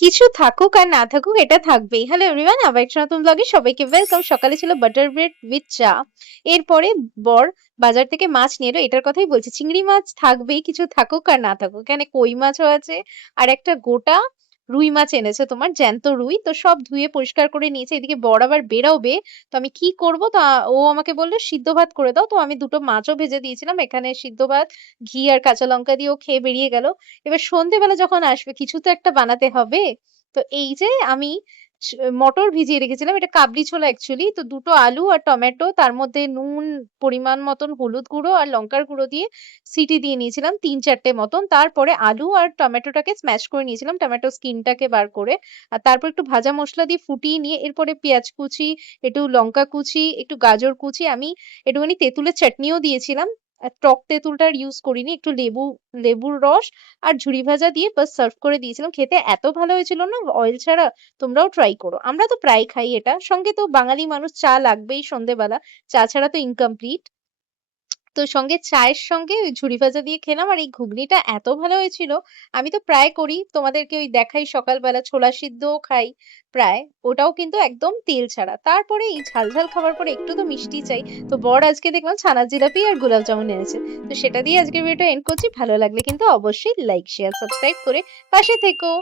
কিছু থাকুক আর না থাকুক এটা থাকবেই। হ্যালো এভরিওয়ান, আবার একটা নতুন ব্লগে সবাইকে ওয়েলকাম। সকালে ছিল বাটার ব্রেড উইথ চা। এরপরে বর বাজার থেকে মাছ নিয়ে এলো, এটার কথাই বলছি। চিংড়ি মাছ থাকবেই, কিছু থাকুক আর না থাকুক। এখানে কই মাছও আছে আর একটা গোটা রুই মাছ এনেছে, তোমার জ্যান্ত রুই। তো সব ধুয়ে পরিষ্কার করে নিয়েছে। এদিকে বর আবার বেরোবে, তো আমি কি করব? তো ও আমাকে বললো সিদ্ধ ভাত করে দাও। তো আমি দুটো মাছও ভেজে দিয়েছিলাম এখানে, সিদ্ধ ভাত ঘি আর কাঁচা লঙ্কা দিয়ে ও খেয়ে বেরিয়ে গেল। এবার সন্ধেবেলা যখন আসবে কিছু তো একটা বানাতে হবে। তো এই যে আমি মটর ভিজিয়ে রেখেছিলাম, এটা কাবলি ছোলা অ্যাকচুয়ালি। তো দুটো আলু আর টমেটো, তার মধ্যে নুন, পরিমাণ মতন হলুদ গুঁড়ো আর লঙ্কার গুঁড়ো দিয়ে সিটি দিয়ে নিয়েছিলাম ৩-৪টে মতন। তারপরে আলু আর টমেটোটাকে স্ম্যাশ করে নিয়েছিলাম, টমেটো স্কিনটাকে বার করে। আর তারপর একটু ভাজা মশলা দিয়ে ফুটিয়ে নিয়ে এরপরে পেঁয়াজ কুচি, একটু লঙ্কা কুচি, একটু গাজর কুচি, আমি একটুখানি তেঁতুলের চাটনিও দিয়েছিলাম। আর টক তেঁতুলটা আর ইউজ করিনি, একটু লেবুর রস আর ঝুরি ভাজা দিয়ে বাস সার্ভ করে দিয়েছিলাম। খেতে এত ভালো হয়েছিল না, অয়েল ছাড়া। তোমরাও ট্রাই করো, আমরা তো প্রায় খাই এটা। সঙ্গে তো বাঙালি মানুষ চা লাগবেই সন্ধেবেলা, চা ছাড়া তো ইনকমপ্লিট। তো সঙ্গে চায়ের সঙ্গে ওই ঝুরি ভাজা দিয়ে খেলাম, আর এই ঘুগনিটা এত ভালো হয়েছিল। আমি তো প্রায় করি, তোমাদেরকে ওই দেখাই সকালবেলা ছোলা সিদ্ধও খাই প্রায়, ওটাও কিন্তু একদম তেল ছাড়া। তারপরে এই ঝাল ঝাল খাবার পরে একটু তো মিষ্টি চাই। তো বর আজকে দেখলাম ছানার জিলাপি আর গোলাপ জামুন এনেছে। তো সেটা দিয়ে আজকের ভিডিওটা এন্ড করছি। ভালো লাগলে কিন্তু অবশ্যই লাইক শেয়ার সাবস্ক্রাইব করে পাশে থেকো।